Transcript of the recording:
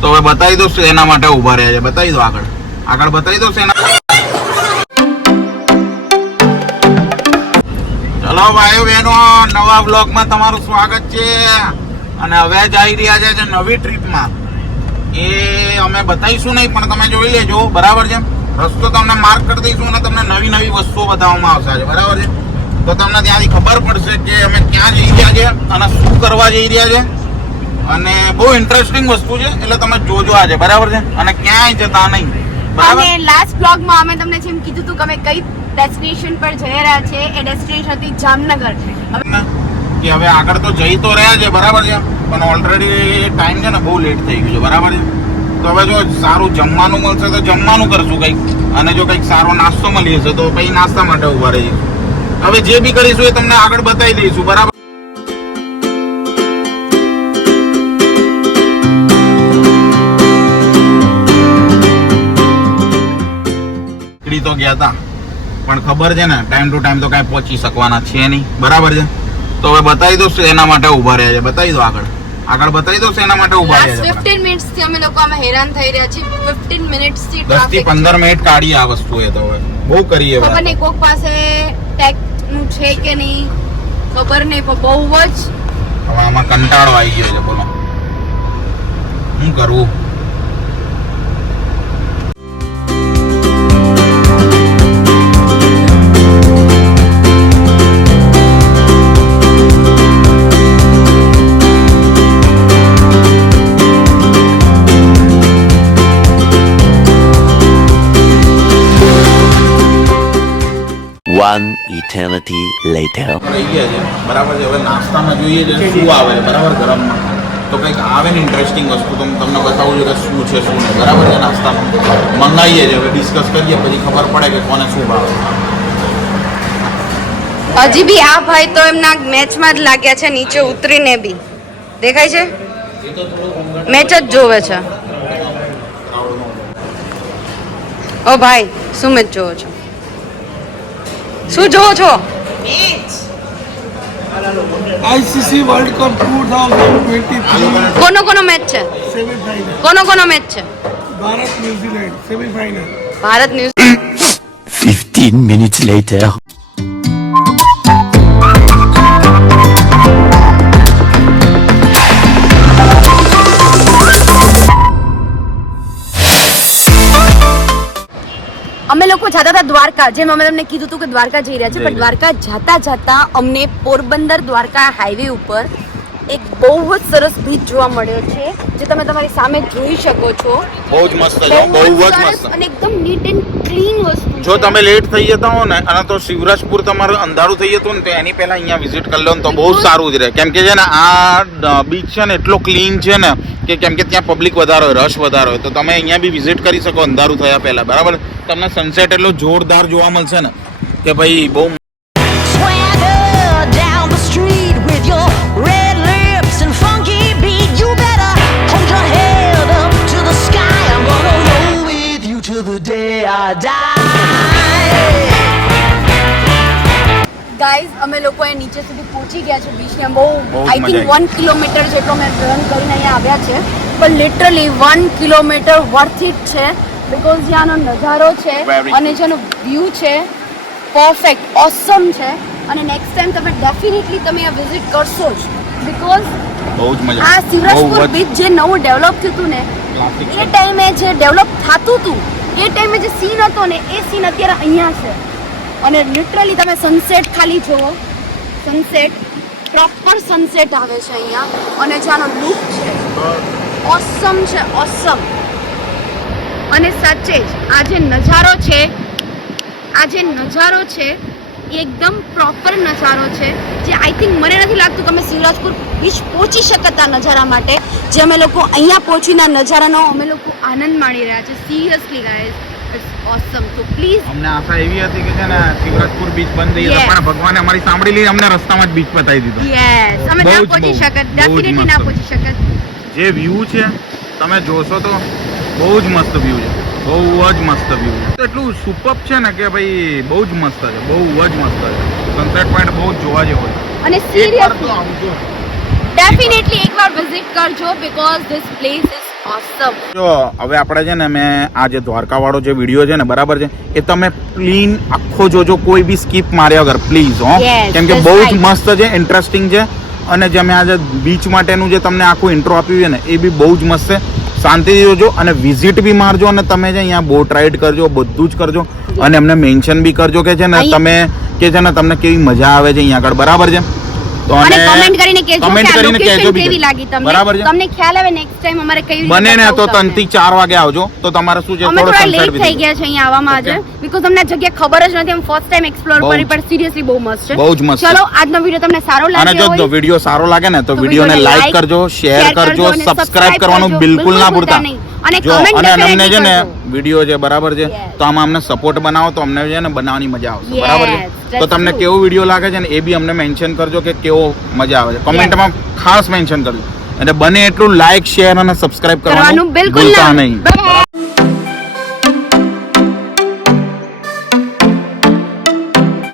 તો હવે બતાવી દો એના માટે ઉભા રહ્યા છે. બતાવી દો આગળ બતાવી દો એના. ચલો ભાઈઓ બહેનો, નવા બ્લોગમાં તમારું સ્વાગત છે. અને હવે જઈ રહ્યા છે નવી ટ્રીપમાં. એ અમે બતાવીશું નહીં, પણ તમે જોઈ લેજો, બરાબર છે. રસ્તો તમને માર્ક કરી દઈશું અને તમને નવી નવી વસ્તુઓ બતાવવામાં આવશે આજે, બરાબર છે. તો તમને ત્યાંથી ખબર પડશે કે અમે ક્યાં જઈ રહ્યા છે અને શું કરવા જઈ રહ્યા છે. અને બહુ ઇન્ટરેસ્ટિંગ વસ્તુ છે, એટલે તમે જોજો આજે, બરાબર છે. અને ક્યાંય જતા નહીં. અને લાસ્ટ બ્લોગમાં અમે તમને જેમ કીધું હતું કે અમે કઈ ડેસ્ટિનેશન પર જઈ રહ્યા છે. એ ડેસ્ટિનેશન હતી જામનગર. કે હવે આગળ તો જઈ તો રહ્યા છે, બરાબર છે, પણ ઓલરેડી ટાઈમ છે ને બહુ લેટ થઈ ગયો છે, બરાબર છે. તો હવે જો સારું જમવાનું મળશે તો જમવાનું કરશું કંઈક, અને જો કંઈક સારો નાસ્તો મળી હશે તો પછી નાસ્તા માટે ઉભા રહીશું. હવે જે બી કરીશું એ તમને આગળ બતાવી દઈશું, બરાબર. તો ગયા હતા, પણ ખબર છે ને ટાઈમ ટુ ટાઈમ તો કાંઈ પહોંચી શકવાના છે નહીં, બરાબર છે. તો હવે બતાવી દો એના માટે ઉભા રહ્યા છે. બતાવી દો આગળ બતાવી દો એના માટે ઉભા રહ્યા છે. 15 મિનિટ્સ થી અમે લોકો આમાં હેરાન થઈ રહ્યા છીએ. 15 મિનિટ્સ થી 10 થી 15 મિનિટ કાઢી આ વસ્તુ એ તો હવે બહુ કરીએ. ખબર નહીં કોક પાસે ટેક નું છે કે નહીં, ખબર નહીં, પણ બહુ જ હવે આમાં કંટાળો આવી ગયો છે. બોલો શું કરવું. One eternity later. રહી ગયા છે, બરાબર છે. હવે નાસ્તામાં જોઈએ છે શું આવે છે, બરાબર. ગરમમાં તો કંઈક આવે ને ઇન્ટરેસ્ટિંગ વસ્તુ તો તમને બતાવું છું કે શું છે શું નહીં, બરાબર છે. નાસ્તામાં મંગાવીએ છીએ, હવે ડિસ્કસ કરીએ, પછી ખબર પડે કે કોને શું ભાવે. હજી બી આ ભાઈ તો એમના મેચમાં જ લાગ્યા છે, નીચે ઉતરીને બી દેખાય છે, મેચ જ જોવે છે. ઓ ભાઈ, શું મેચ જોવો છો? શું જોવો છો? ICC World Cup 2023 કોનો મેચ છે? semi-final. કોનો મેચ છે? Bharat New Zealand semi-final. Bharat news. 15 minutes later. અમે લોકો જતા હતા દ્વારકા, જેમ અમે તમને કીધું હતું કે દ્વારકા જઈ રહ્યા છે, પણ દ્વારકા જતા અમને પોરબંદર દ્વારકા હાઈવે ઉપર એક બહુ જ સરસ બીચ જોવા મળ્યો છે, જે તમે તમારી સામે જોઈ શકો છો. બહુ જ મસ્ત છે, બહુ જ મસ્ત. અને એકદમ નીટ એન્ડ ક્લીન વસ્તુ. જો તમે લેટ થઈ જતા હો ને, અને તો શિવરાજપુર તમારું અંધારું થઈ જતું ને, તો એની પહેલા અહીંયા વિઝિટ કરી લો ને તો બહુ જ સારું જ રહે. કેમ કે છે ને આ બીચ છે ને એટલો ક્લીન છે ને કે કેમ કે ત્યાં પબ્લિક વધારે હોય, રશ વધારે હોય, તો તમે અહીંયા બી વિઝિટ કરી શકો અંધારું થયા પહેલા, બરાબર. તમને સનસેટ એટલો જોરદાર જોવા મળશે ને કે ભાઈ બહુ. ગાઈઝ, અમે લોકો એ નીચે સુધી પહોંચી ગયા છે બીચને. બહુ આઈ થિંક 1 કિલોમીટર જેટલો મેં રન કરીને અહીંયા આવ્યા છે, પણ લિટરલી 1 કિલોમીટર વર્થ ઇટ છે. બીકોઝ જ્યાંનો નજારો છે અને જેનો વ્યૂ છે પરફેક્ટ, ઓસમ છે. અને નેક્સ્ટ ટાઈમ તમે ડેફિનેટલી તમે આ વિઝિટ કરશો જ, બીકોઝ બહુ જ મજા. આ શિવરાજપુર બીચ જે નવું ડેવલપ થયું હતું ને, એ ટાઈમે જે ડેવલપ થતું હતું, એ ટાઈમે જે સીન હતો ને, એ સીન અત્યારે અહીંયા છે. અને લિટરલી તમે સનસેટ ખાલી જુઓ, સનસેટ, પ્રોપર સનસેટ આવે છે અહીંયા. અને જ્યાંનો લુક છે ઓસમ છે, ઓસમ. અને સાચે જ આ જે નજારો છે એ એકદમ પ્રોપર નજારો છે, જે આઈ થિંક મને નથી લાગતું તમે શિવરાજપુર બીચ પહોંચી શકતા નજારા માટે, જે અમે લોકો અહીંયા પહોંચીને નજારાનો અમે લોકો આનંદ માણી રહ્યા છે. સિરિયસલી ગાઈઝ, ઇટ્સ ઓસમ. તો પ્લીઝ, અમને આશા એવી હતી કે છે ને શિવરાજપુર બીચ બંધ થઈ જશે, પણ ભગવાને અમારી સાંભળી લીધી, અમને રસ્તામાં જ બીચ બતાવી દીધો. યસ, અમે ના પહોંચી શકત, ડેફિનેટલી ના પહોંચી શકત. જે વ્યૂ છે તમે જોશો તો બહુ જ મસ્ત વ્યૂ છે, બહુ જ મસ્ત વ્યૂ છે. એટલું સુપર છે ને કે ભાઈ બહુ જ મસ્ત છે, બહુ જ મસ્ત છે. સનસેટ પોઈન્ટ બહુ જ જોવા જેવો છે. અને એક વાર તો સિરિયસલી આવજો. ડેફિનેટલી એકવાર વિઝિટ કરજો બીકોઝ ધીસ પ્લેસ ઇઝ ઓસમ. જો હવે આપણે છે ને મેં આ જે દ્વારકા વાળો જે વિડીયો છે ને બરાબર છે એ તમે પ્લીન આખો જોજો, કોઈ બી સ્કીપ માર્યા વગર પ્લીઝ હો. Yes, કેમ કે that's બહુ જ right. મસ્ત છે, ઇન્ટરેસ્ટિંગ છે. અને જે મેં આજે બીચ માટેનું જે તમને આખું ઇન્ટ્રો આપ્યું છે ને એ બી બહુ જ મસ્ત છે. શાંતિથી જોજો અને વિઝિટ બી મારજો અને તમે છે અહીંયા બોટ રાઈડ કરજો, બધું જ કરજો. અને એમને મેન્શન બી કરજો કે છે ને તમે કે છે ને તમને કેવી મજા આવે છે અહીંયા આગળ, બરાબર છે. તો અને કમેન્ટ કરીને કહેજો કે comment આ કરીને કહેજો લોકેશન બી કેવી કે. લાગી તમને. બરાબર છે. તમને ખ્યાલ આવે નેક્સ્ટ ટાઈમ અમારે કઈ રીતે બને ને તો બતાવવું 3 થી 4 વાગે આવજો તો તમારે શું છે અમે થોડો થોડા sunset લેટ બી થઈ ગયા છે અહીંયા આવવામાં આજે બીકોઝ અમને આ જગ્યા ખબર જ નથી. અમે ફર્સ્ટ ટાઈમ એક્સપ્લોર બહુ કરી જ. પણ સિરિયસલી બહુ મસ્ત છે. બહુ જ મસ્ત છે. ચલો આજનો વિડિયો તમને સારો અને લાગ્યો જો હોય વિડીયો સારો લાગે ને તો તો વિડીયોને વિડીયોને લાઈક કરજો, શેર કરજો, અને સબસ્ક્રાઇબ કરવાનું કરજો. બિલકુલ ના ભૂલતા. નહીં. અને જો comment અને અમને definitely છે ને કરજો. વિડીયો છે બરાબર છે Yes. તો આમાં અમને સપોર્ટ બનાવો તો અમને છે ને બનાવવાની મજા આવશે, Yes, બરાબર છે. that's તો તમને true. કેવો વિડીયો લાગે છે ને એ બી અમને મેન્શન કરજો કે કેવો મજા આવે છે. કોમેન્ટમાં ખાસ મેન્શન કરજો અને બને એટલું લાઈક, શેર અને સબસ્ક્રાઇબ કરવાનું કરવાનું બિલકુલ ભૂલતા ના. નહીં. Bye.